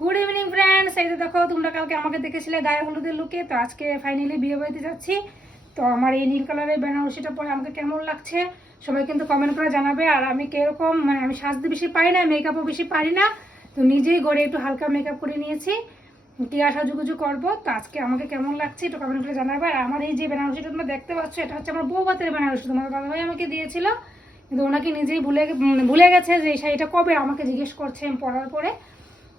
Good evening friends, এই তো দেখো তোমরা কালকে আমাকে দেখেছিলে গায়ে হলুদের লুকে। তো আজকে ফাইনালি বিয়ে বাড়িতে যাচ্ছি। তো আমার এই নীল কালারের বেনারসিটা পরে আমাকে কেমন লাগছে সবাই কিন্তু কমেন্ট করে জানাবে। আর আমি কিরকম, মানে আমি সাজতে বেশি পারি না, মেকআপও বেশি পারি না, তো নিজেই ঘরে একটু হালকা মেকআপ করে নিয়েছি, টিয়া সাজুগুজু করবো। তো আজকে আমাকে কেমন লাগছে একটু কমেন্ট করে জানাবে। আর আমার এই যে বেনারসিটা তোমরা দেখতে পাচ্ছ, এটা হচ্ছে আমার বউ ভাতের বেনারসি, তোমার দাদাভাই আমাকে দিয়েছিল, কিন্তু ওনাকে নিজেই ভুলে গেছে যে এই শাড়িটা কবে আমাকে জিজ্ঞেস করছে আমি পরার পরে।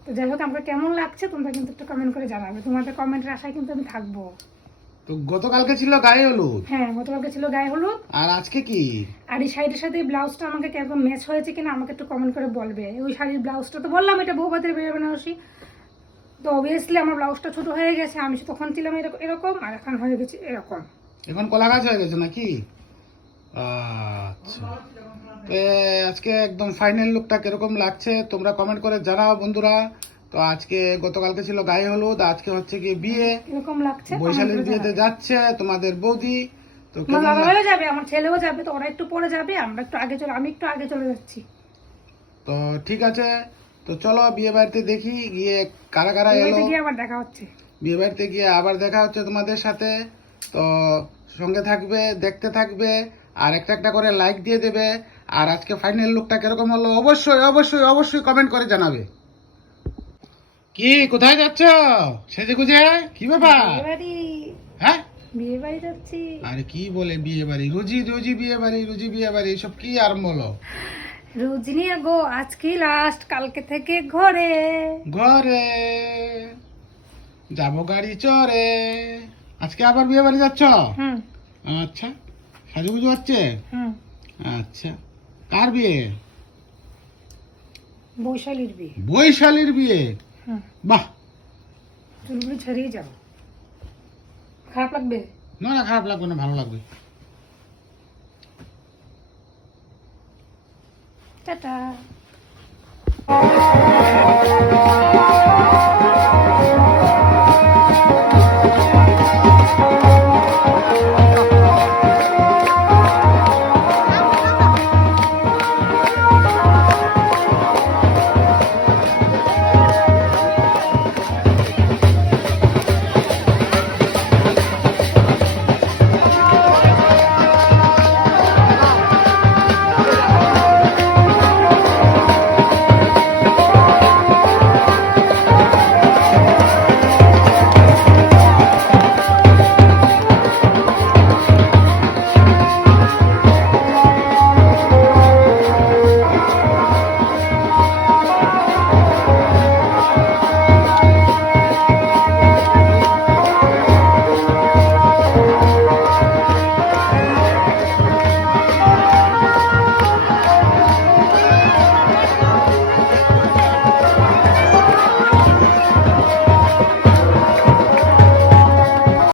তো যাই হোক, আমাকে কেমন লাগছে তোমরা কিন্তু একটু কমেন্ট করে জানাবে, তোমাদের কমেন্টের আশায় কিন্তু আমি থাকবো। তো গতকালকে ছিল গায়ে হলুদ, হ্যাঁ, গতকালকে ছিল গায়ে হলুদ। আর আজকে কি? আর এই শাড়িটার সাথে ব্লাউজটা আমাকে কেমন ম্যাচ হয়েছে কিনা আমাকে একটু কমেন্ট করে বলবে। ওই শাড়ির ব্লাউজটা তো বললাম এটা বউভাতের বেনারসি, তো অবভিয়াসলি আমার ব্লাউজটা ছোট হয়ে গেছে। আমি তখন ছিলাম এরকম, আর এখন হয়ে গেছে এরকম। এখন কলা গাছ হয়ে গেছে নাকি? আচ্ছা, তো আজকে একদম ফাইনাল লুকটা কিরকম লাগছে তোমরা কমেন্ট করে জানাও বন্ধুরা। তো আজকে গতকালকে ছিল গায়ে হলুদ, আজকে হচ্ছে কি বিয়ে, এরকম লাগছে। বৈশালীর বিয়েতে যাচ্ছে তোমাদের বৌদি। তো আমার কেমন দাদাভাইও যাবে, আমার ছেলেও যাবে, তো ওরা একটু পরে যাবে, আমি একটু আগে চলে যাচ্ছি। তো ঠিক আছে, তো চলো বিয়ে বাড়িতে দেখি গিয়ে কারা কারা এলো। বিয়েতে গিয়ে আবার দেখা হচ্ছে। বিয়ে বাড়িতে গিয়ে আবার দেখা হচ্ছে তোমাদের সাথে। তো সঙ্গে থাকবে, দেখতে থাকবে, আর একটা একটা করে লাইক দিয়ে দেবে। আর আজকে ফাইনাল লুকটা কিরকম হলো অবশ্যই অবশ্যই অবশ্যই কমেন্ট করে জানাবে। কি কোথায় যাচ্ছ সেজে গুজে? কি ব্যাপার? হ্যাঁ, বিয়ে বাড়ি যাচ্ছি। আরে কি বলে বিয়ে বাড়ি? রোজি রোজি বিয়ে বাড়ি, রোজি বিয়ে বাড়ি, এসব কি আরম্ভ হলো? রোজিনী গো, আজকে লাস্ট, কালকে থেকে ঘরে ঘরে যাবো গাড়ি চড়ে। আজকে আবার বিয়ে বাড়ি যাচ্ছ? হুম আচ্ছা, সাজুগুজু হচ্ছে? হুম আচ্ছা, কার বিয়ে? বৈশালীর বিয়ে। বৈশালীর বিয়ে? হুম, বাহ, চুলগুলো ছাড়িয়ে যাও, খারাপ লাগবে? না না, খারাপ লাগবে না, ভালো লাগবে। টাটা।